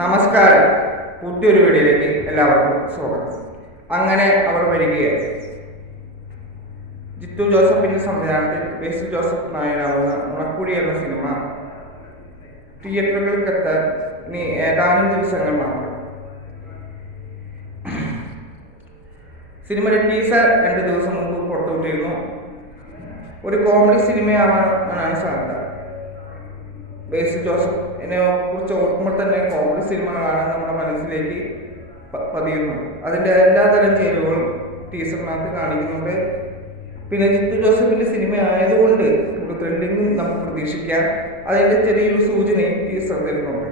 നമസ്കാരം. പുതിയൊരു വീഡിയോയിലേക്ക് എല്ലാവർക്കും സ്വാഗതം. അങ്ങനെ അവർ വരികയായി ജിത്തു ജോസഫിന്റെ സംവിധാനത്തിൽ ബേസിൽ ജോസഫ് നായരാവുന്ന മുളക്കുടി എന്ന സിനിമ തിയേറ്ററുകൾക്ക് എത്താൻ ഇനി ഏതാനും ദിവസങ്ങൾ മാത്രം. സിനിമയുടെ ടീസർ രണ്ട് ദിവസം മുമ്പ് പുറത്തുവിട്ടിരുന്നു. ഒരു കോമഡി സിനിമയാവാനാണ് സാധ്യത. ബേസിൽ ജോസഫിനെ കുറിച്ച് ഓർക്കുമ്പോൾ തന്നെ കോമഡി സിനിമകളാണ് നമ്മുടെ മനസ്സിലേക്ക് പതിയുന്നു. അതിന്റെ എല്ലാതരം ചേരുവകളും ടീച്ചറിനകത്ത് കാണിക്കുന്നുണ്ട്. പിന്നെ ജിത്തു ജോസഫിന്റെ സിനിമ ആയതുകൊണ്ട് ഒരു ത്രില്ലിംഗ് നമുക്ക് പ്രതീക്ഷിക്കാം. അതിന്റെ ചെറിയൊരു സൂചനയും ടീച്ചർ തരുന്നുണ്ട്.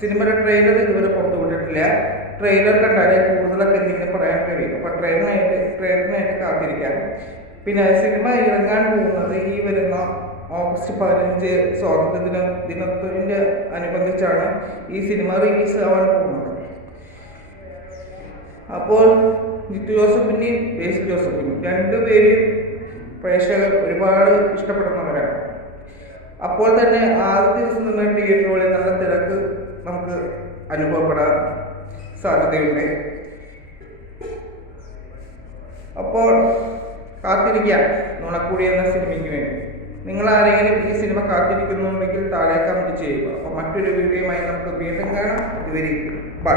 സിനിമയുടെ ട്രെയിലർ ഇതുവരെ പുറത്തു വിട്ടിട്ടില്ല. ട്രെയിലർ കണ്ടാലേ കൂടുതലൊക്കെ എന്തെങ്കിലും പറയാൻ കഴിയും. അപ്പോൾ ട്രെയിനായിട്ട് ട്രെയിലറിനായിട്ട് കാത്തിരിക്കാം. പിന്നെ സിനിമ ഇറങ്ങാൻ പോകുന്നത് ഈ വരുന്ന ഓഗസ്റ്റ് പതിനഞ്ച് സ്വാതന്ത്ര്യ ദിന ദിനത്തിന്റെ അനുബന്ധിച്ചാണ് ഈ സിനിമ റിലീസ് ആവാൻ പോകുന്നത്. അപ്പോൾ ജിത്തു ജോസഫിന്റെയും ബേസിൽ ജോസഫിന്റെയും രണ്ടുപേരും പ്രേക്ഷകർ ഒരുപാട് ഇഷ്ടപ്പെടുന്നവരാണ്. അപ്പോൾ തന്നെ ആദ്യ ദിവസം തന്നെ തിയേറ്ററുകളിൽ നല്ല തിരക്ക് നമുക്ക് അനുഭവപ്പെടാൻ സാധ്യതയുണ്ട്. അപ്പോൾ കാത്തിരിക്കാം. നുണക്കൂടി എന്ന സിനിമയ്ക്ക് വേണ്ടി. നിങ്ങൾ ആരെങ്കിലും ഈ സിനിമ കാത്തിരിക്കുന്നുണ്ടെങ്കിൽ താഴെ കമന്റ് ചെയ്യുക. അപ്പോൾ മറ്റൊരു വീഡിയോയുമായി നമുക്ക് വീണ്ടും കാണാം. ഇതുവരെ ബൈ.